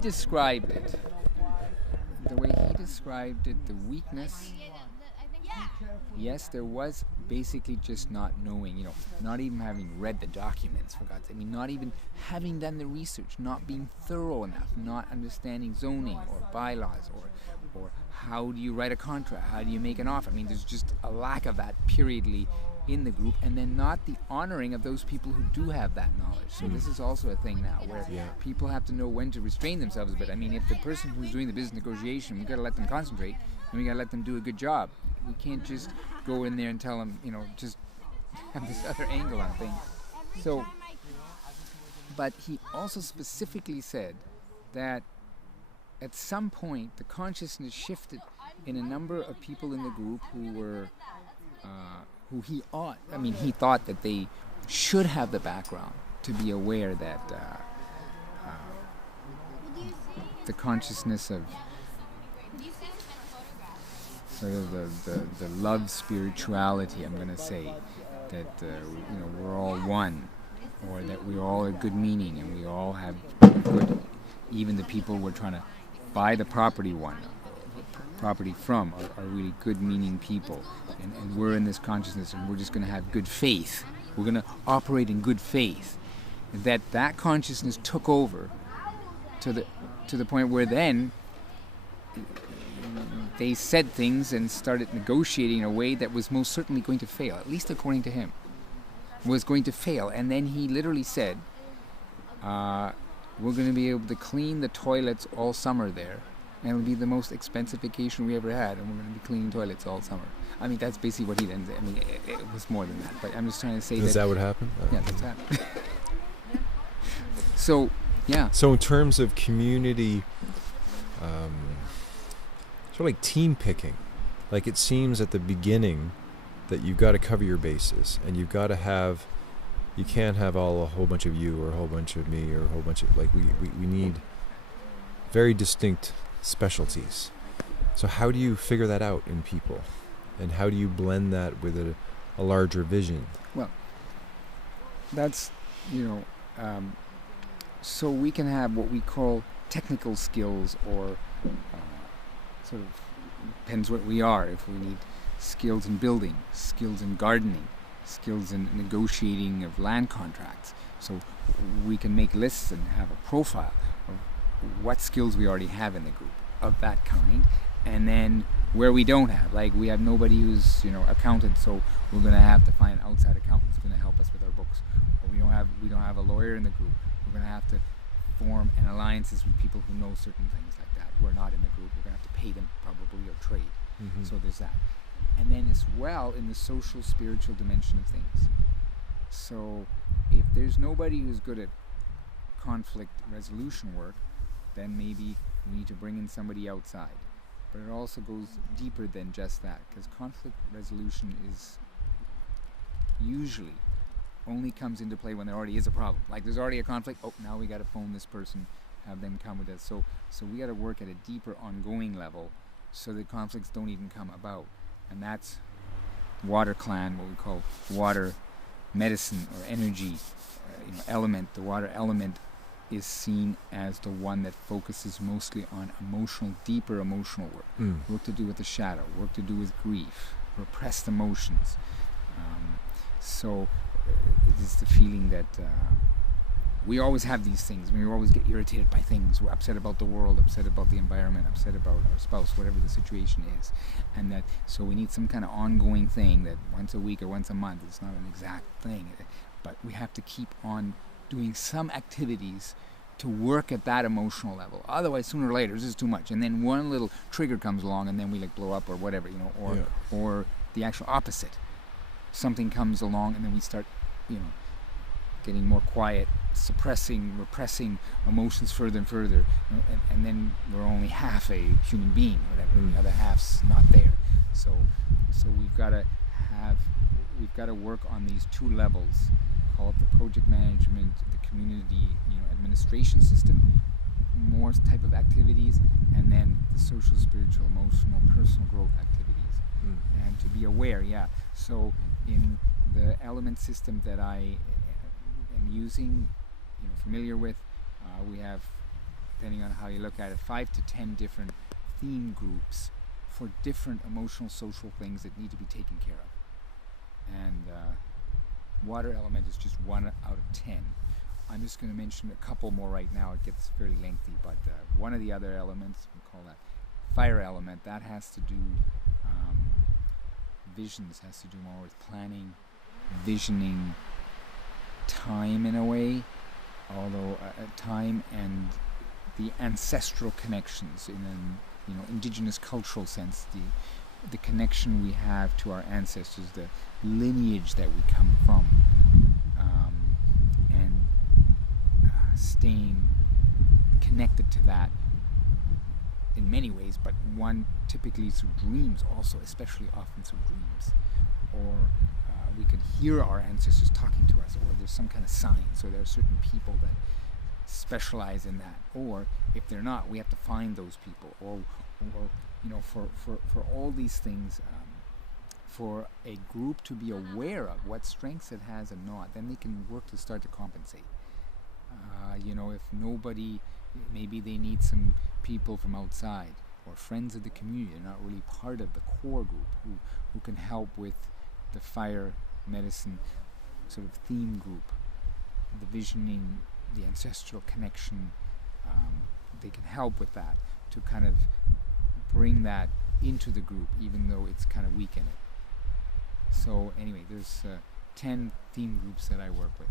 described it, the way he described it, the weakness, yes, there was basically just not knowing, not even having read the documents, for God's sake. I mean, not even having done the research, not being thorough enough, not understanding zoning or bylaws or how do you write a contract, how do you make an offer. I mean, there's just a lack of that periodly in the group, and then not the honoring of those people who do have that knowledge. So this is also a thing now where people have to know when to restrain themselves. But I mean, if the person who's doing the business negotiation, we've got to let them concentrate, and we got to let them do a good job. We can't just go in there and tell them, just have this other angle on things. So, but he also specifically said that at some point the consciousness shifted in a number of people in the group who were he thought that they should have the background to be aware that the consciousness of sort of the love spirituality, I'm going to say, that we're all one, or that we all have good meaning and we all have good, even the people we're trying to buy the property from are really good meaning people, and we're in this consciousness, and we're just going to have good faith. We're going to operate in good faith. That consciousness took over to the point where then they said things and started negotiating in a way that was most certainly going to fail, at least according to him, was going to fail. And then he literally said, we're going to be able to clean the toilets all summer there, and it'll be the most expensive vacation we ever had, and we're going to be cleaning toilets all summer. I mean, that's basically what he then said. I mean, it was more than that, but I'm just trying to say Is that what happened? Yeah, that's happened. So, yeah. So in terms of community, sort of like team picking, like it seems at the beginning that you've got to cover your bases, and you've got to have, you can't have a whole bunch of you or a whole bunch of me or a whole bunch of, like we need very distinct specialties. So how do you figure that out in people, and how do you blend that with a larger vision? Well, that's, so we can have what we call technical skills, or sort of depends what we are. If we need skills in building, skills in gardening, skills in negotiating of land contracts, so we can make lists and have a profile of what skills we already have in the group of that kind. And then where we don't have, like we have nobody who's accountant, so we're going to have to find an outside accountant who's going to help us with our books. Or we don't have a lawyer in the group. We're going to have to form an alliances with people who know certain things like that, who are not in the group. We're going to have to pay them probably, or trade. Mm-hmm. So there's that. And then as well in the social spiritual dimension of things. So if there's nobody who's good at conflict resolution work, then maybe we need to bring in somebody outside. But it also goes deeper than just that, because conflict resolution is usually only comes into play when there already is a problem. Like there's already a conflict, now we got to phone this person, have them come with us. So we got to work at a deeper ongoing level so that conflicts don't even come about. And that's water clan, what we call water medicine or energy element. The water element is seen as the one that focuses mostly on deeper emotional work. Work to do with the shadow, work to do with grief, repressed emotions. So it is the feeling that we always have these things. We always get irritated by things. We're upset about the world, upset about the environment, upset about our spouse, whatever the situation is. And that, so we need some kind of ongoing thing that once a week or once a month, it's not an exact thing, but we have to keep on doing some activities to work at that emotional level. Otherwise, sooner or later, this is too much. And then one little trigger comes along, and then we blow up or whatever, or the actual opposite. Something comes along, and then we start, getting more quiet, repressing emotions further and further, and then we're only half a human being, whatever. The other half's not there. So we've got to work on these two levels. Call it the project management, the community, administration system, more type of activities, and then the social, spiritual, emotional, personal growth activities. And to be aware, So in the element system that I am using, familiar with, we have depending on how you look at it, 5 to 10 different theme groups for different emotional, social things that need to be taken care of. And water element is just 1 out of 10. I'm just going to mention a couple more right now. It gets fairly lengthy, but one of the other elements, we call that fire element, that has to do visions, has to do more with planning, visioning, time in a way, although time and the ancestral connections in an indigenous cultural sense, the connection we have to our ancestors, the lineage that we come from, and staying connected to that in many ways, but one typically through dreams also, especially often through dreams, or we could hear our ancestors talking to us, or there's some kind of sign, so there are certain people that specialize in that, or if they're not, we have to find those people, or for all these things, for a group to be aware of what strengths it has and not, then they can work to start to compensate. If nobody, maybe they need some people from outside or friends of the community, they're not really part of the core group who can help with the fire medicine sort of theme group, the visioning, the ancestral connection. They can help with that to kind of bring that into the group, even though it's kind of weak in it. So anyway, there's 10 theme groups that I work with.